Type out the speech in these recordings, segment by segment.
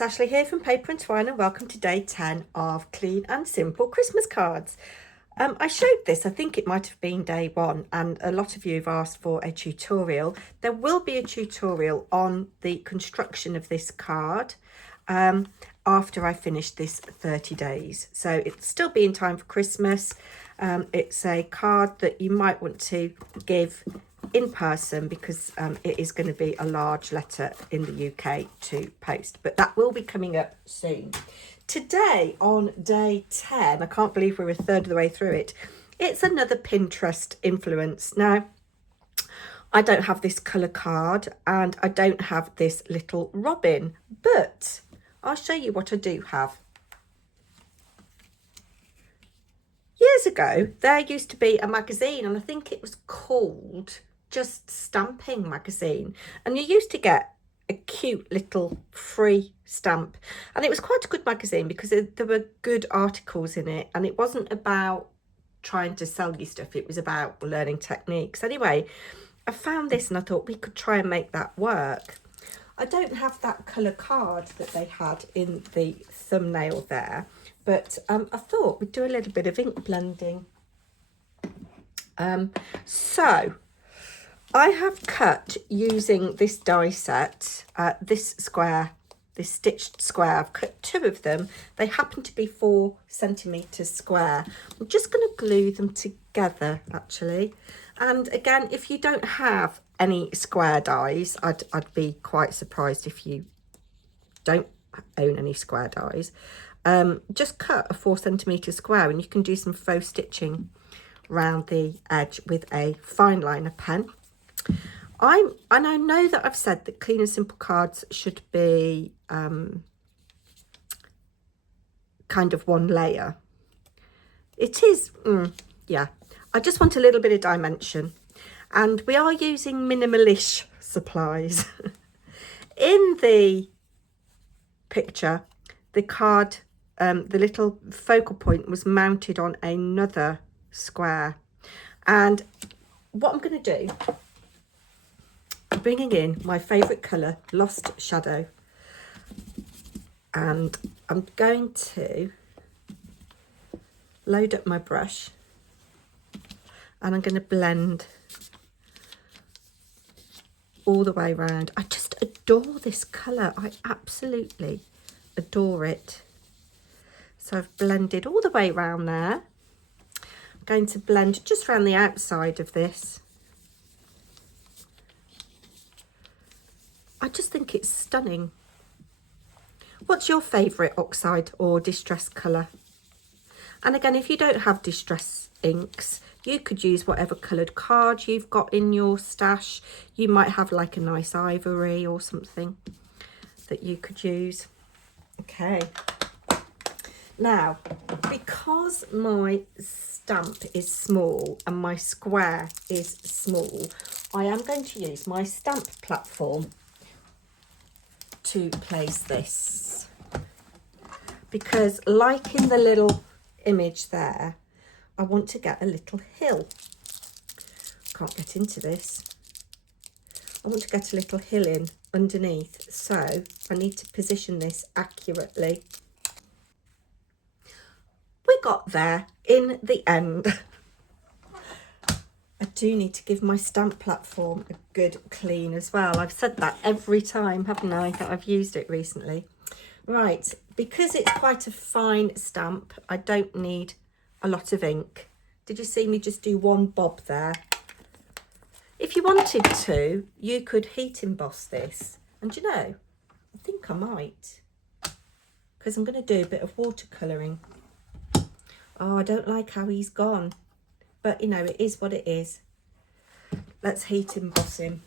it's Ashley here from Paper&Twine and welcome to day 10 of Clean and Simple Christmas cards. I showed this, I think it might have been day 1, and a lot of you have asked for a tutorial. There will be a tutorial on the construction of this card after I finish this 30 days. So it'll still be in time for Christmas. It's a card that you might want to give in person because it is going to be a large letter in the UK to post, but that will be coming up soon. Today on day 10, I can't believe we're a third of the way through it, it's another Pinterest influence. Now, I don't have this colour card and I don't have this little robin, but I'll show you what I do have. Years ago, there used to be a magazine, and I think it was called Just Stamping Magazine, and you used to get a cute little free stamp, and it was quite a good magazine because there were good articles in it, and it wasn't about trying to sell you stuff, it was about learning techniques. Anyway, I found this and I thought we could try and make that work. I don't have that colour card that they had in the thumbnail there, but I thought we'd do a little bit of ink blending. So I have cut using this die set, this stitched square. I've cut 2 of them. They happen to be 4 centimetres square. I'm just going to glue them together actually. And again, if you don't have any square dies, I'd be quite surprised if you don't own any square dies. Just cut a 4 centimetre square and you can do some faux stitching around the edge with a fine liner pen. I know that I've said that Clean and Simple cards should be kind of one layer. It is, yeah. I just want a little bit of dimension, and we are using minimalish supplies. In the picture, the card, the little focal point was mounted on another square, and what I'm going to do, I'm bringing in my favourite colour, Lost Shadow, and I'm going to load up my brush and I'm going to blend all the way around. I just adore this colour. I absolutely adore it. So I've blended all the way around there. I'm going to blend just around the outside of this. I just think it's stunning. What's your favourite oxide or distress colour? And again, if you don't have distress inks, you could use whatever coloured card you've got in your stash. You might have like a nice ivory or something that you could use. Okay. Now, because my stamp is small and my square is small, I am going to use my stamp platform to place this. Because like in the little image there, I want to get a little hill. Can't get into this. I want to get a little hill in underneath, so I need to position this accurately. We got there in the end. I do need to give my stamp platform a good clean as well. I've said that every time, haven't I, that I've used it recently. Right, because it's quite a fine stamp, I don't need a lot of ink. Did you see me just do one bob there? If you wanted to, you could heat emboss this. And you know, I think I might, because I'm going to do a bit of watercolouring. Oh, I don't like how he's gone. But, you know, it is what it is. Let's heat emboss him.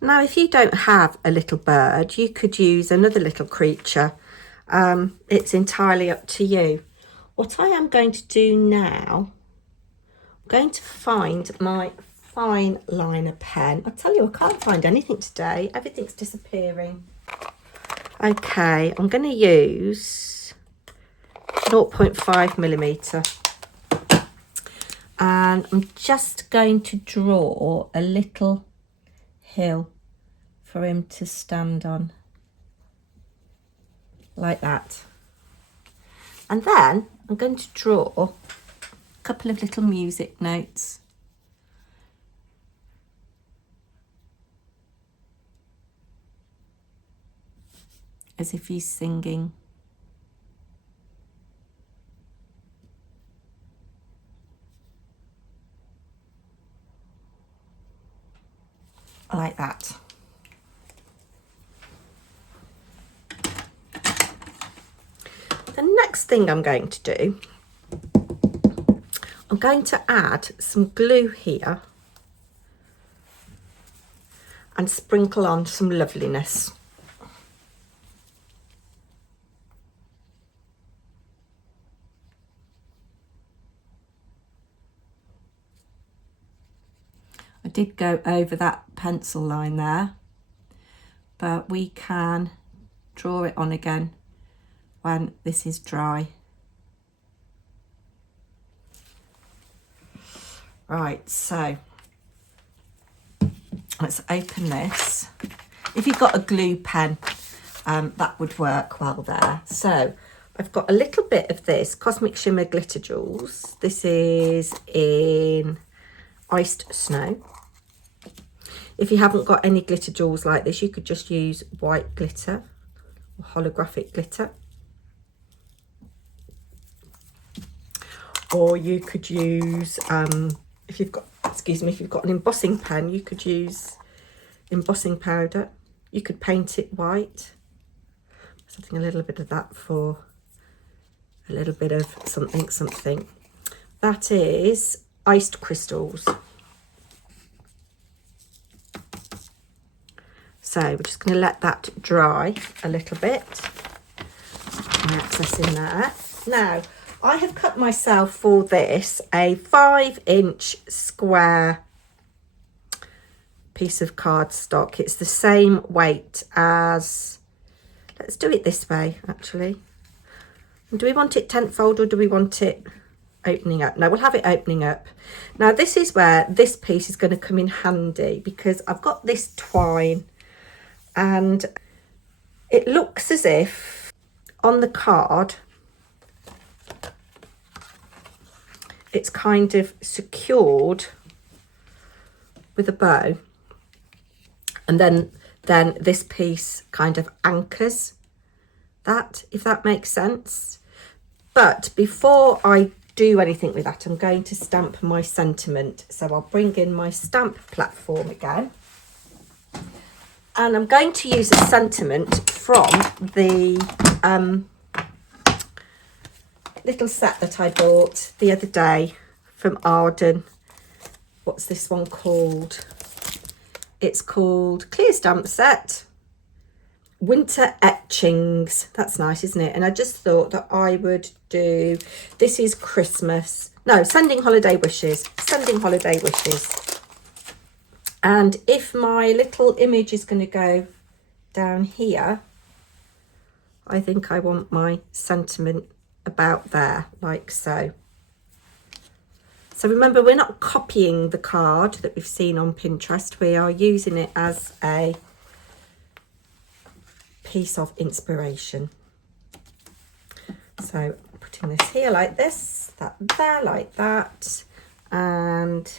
Now, if you don't have a little bird, you could use another little creature. It's entirely up to you. What I am going to do now, I'm going to find my fine liner pen. I tell you, I can't find anything today. Everything's disappearing. Okay, I'm going to use 0.5 millimetre. And I'm just going to draw a little hill for him to stand on, like that. And then I'm going to draw a couple of little music notes. As if he's singing. Like that. The next thing I'm going to do, I'm going to add some glue here and sprinkle on some loveliness. I did go over that pencil line there, but we can draw it on again when this is dry. Right, so let's open this. If you've got a glue pen, that would work well there. So I've got a little bit of this Cosmic Shimmer Glitter Jewels. This is in Iced Snow. If you haven't got any glitter jewels like this, you could just use white glitter or holographic glitter. Or you could use, if you've got an embossing pen, you could use embossing powder. You could paint it white. Something a little bit of that for a little bit of something. That is iced crystals. So we're just going to let that dry a little bit. Excess in there. Now, I have cut myself for this a 5-inch square piece of cardstock. It's the same weight as, let's do it this way actually. Do we want it tent fold or do we want it opening up? No, we'll have it opening up. Now this is where this piece is going to come in handy, because I've got this twine and it looks as if on the card it's kind of secured with a bow, and then this piece kind of anchors that, if that makes sense. But before I do anything with that, I'm going to stamp my sentiment. So I'll bring in my stamp platform again, and I'm going to use a sentiment from the little set that I bought the other day from Arden. What's this one called? It's called Clear Stamp Set Winter Etchings. That's nice, isn't it? And I just thought that I would do, this is Christmas, no, Sending Holiday Wishes, Sending Holiday Wishes. And if my little image is going to go down here, I think I want my sentiment about there, like so. So remember, we're not copying the card that we've seen on Pinterest. We are using it as a piece of inspiration. So putting this here like this, that there like that, and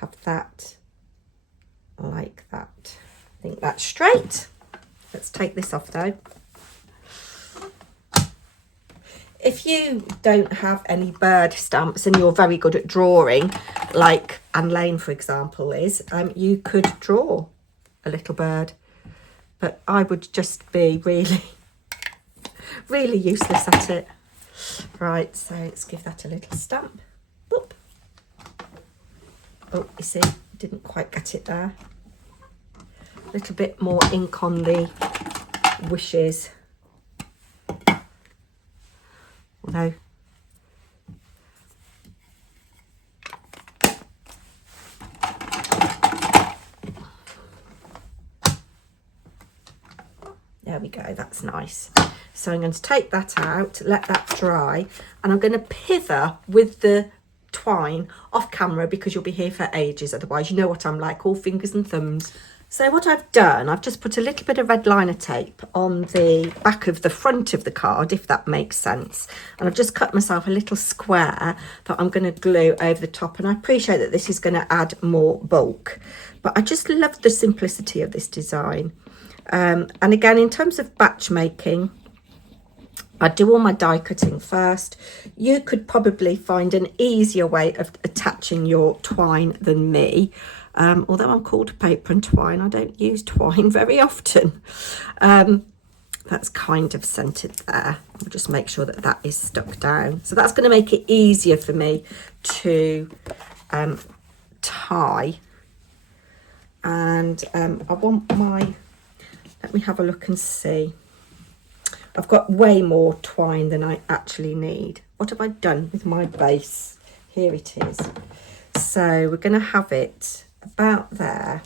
have that like that. I think that's straight. Let's take this off though. If you don't have any bird stamps and you're very good at drawing, like Anne Lane for example is, you could draw a little bird, but I would just be really useless at it. Right, so let's give that a little stamp. Boop. Oh, you see, didn't quite get it there. A little bit more ink on the wishes. No. There we go, that's nice. So I'm going to take that out, let that dry, and I'm going to pivot with the twine off camera because you'll be here for ages. Otherwise, you know what I'm like, all fingers and thumbs. So what I've done, I've just put a little bit of red liner tape on the back of the front of the card, if that makes sense. And I've just cut myself a little square that I'm going to glue over the top. And I appreciate that this is going to add more bulk, but I just love the simplicity of this design. And again, in terms of batch making, I do all my die cutting first. You could probably find an easier way of attaching your twine than me. Although I'm called Paper and Twine, I don't use twine very often. That's kind of centered there. I'll just make sure that that is stuck down. So that's going to make it easier for me to tie. And I want my, let me have a look and see. I've got way more twine than I actually need. What have I done with my base? Here it is. So we're going to have it about there,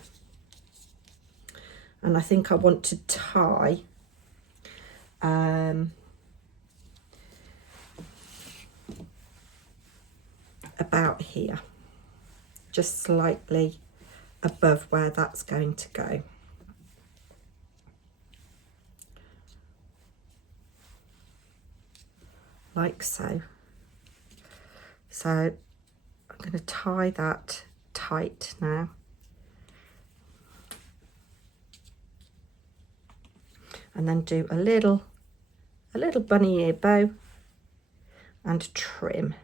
and I think I want to tie about here, just slightly above where that's going to go. Like so. So I'm going to tie that tight now, and then do a little bunny ear bow and trim.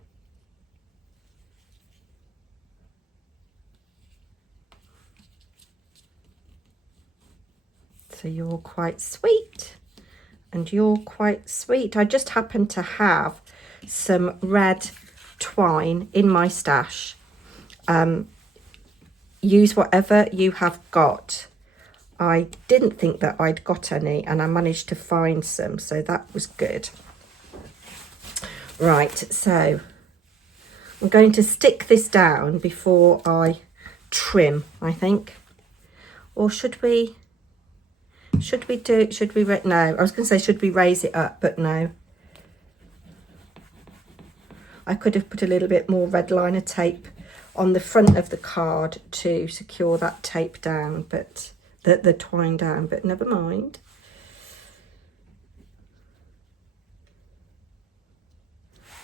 So you're quite sweet and you're quite sweet. I just happen to have some red twine in my stash. Use whatever you have got. I didn't think that I'd got any, and I managed to find some, so that was good. Right, so I'm going to stick this down before I trim, I think. Or should we no, I was going to say, should we raise it up, but no. I could have put a little bit more red liner tape on the front of the card to secure that tape down, but the twine down, but never mind.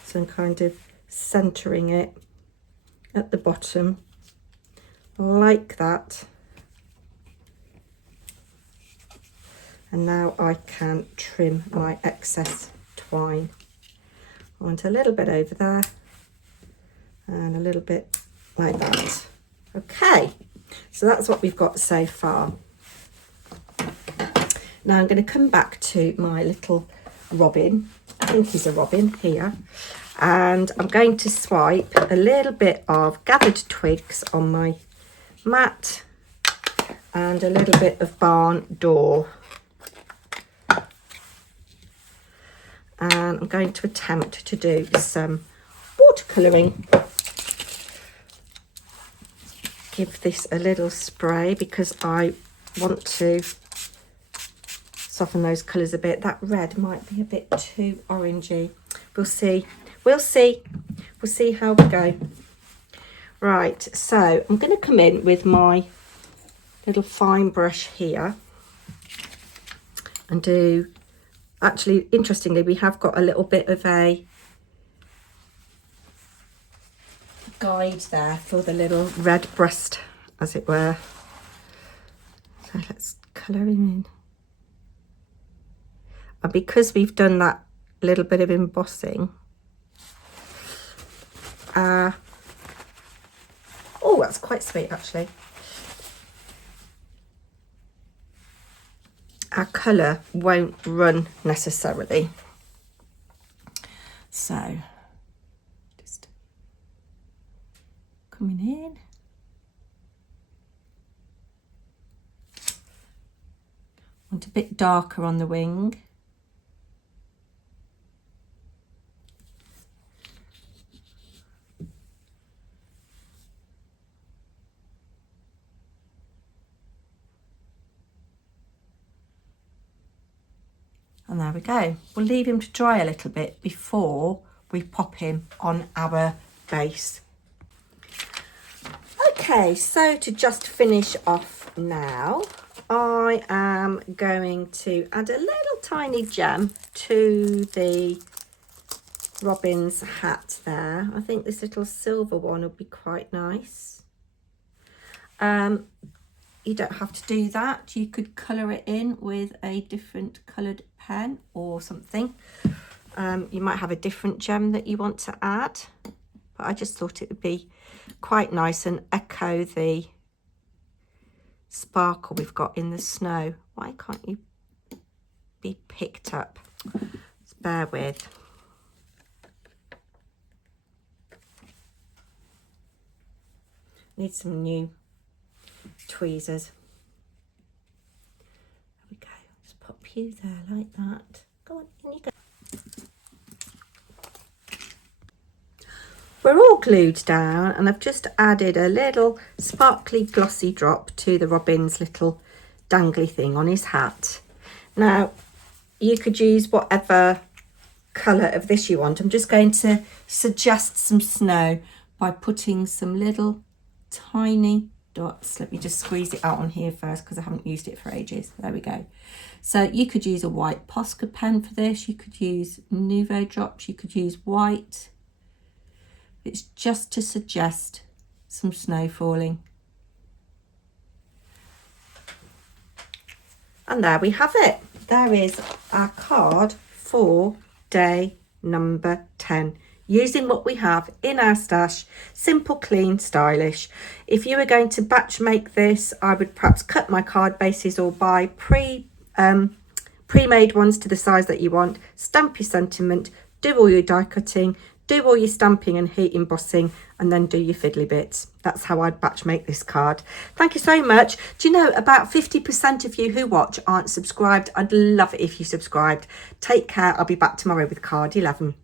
So I'm kind of centering it at the bottom like that. And now I can trim my excess twine. I want a little bit over there and a little bit like that. Okay, so that's what we've got so far. Now I'm going to come back to my little robin. I think he's a robin here. And I'm going to swipe a little bit of gathered twigs on my mat and a little bit of barn door. And I'm going to attempt to do some watercolouring. Give this a little spray because I want to soften those colours a bit. That red might be a bit too orangey. We'll see. We'll see. We'll see how we go. Right, so I'm going to come in with my little fine brush here and do, actually, interestingly, we have got a little bit of a guide there for the little red breast, as it were. So let's colour him in. And because we've done that little bit of embossing, oh, that's quite sweet actually. Our colour won't run necessarily. So just coming in. Want a bit darker on the wing. And there we go. We'll leave him to dry a little bit before we pop him on our base Okay, so to just finish off now, I am going to add a little tiny gem to the robin's hat there. I think this little silver one would be quite nice. You don't have to do that. You could colour it in with a different coloured pen or something. You might have a different gem that you want to add, but I just thought it would be quite nice and echo the sparkle we've got in the snow. Why can't you be picked up? Just bear with. Need some new tweezers. There we go. Just pop you there like that. Go on, in you go. We're all glued down, and I've just added a little sparkly glossy drop to the robin's little dangly thing on his hat. Now, you could use whatever colour of this you want. I'm just going to suggest some snow by putting some little tiny dots. Let me just squeeze it out on here first because I haven't used it for ages. There we go. So you could use a white Posca pen for this. You could use Nuvo drops. You could use white. It's just to suggest some snow falling. And there we have it. There is our card for day number 10. Using what we have in our stash, simple, clean, stylish. If you were going to batch make this, I would perhaps cut my card bases or buy pre-made ones to the size that you want. Stamp your sentiment, do all your die cutting, do all your stamping and heat embossing, and then do your fiddly bits. That's how I'd batch make this card. Thank you so much. Do you know about 50% of you who watch aren't subscribed? I'd love it if you subscribed. Take care. I'll be back tomorrow with card 11.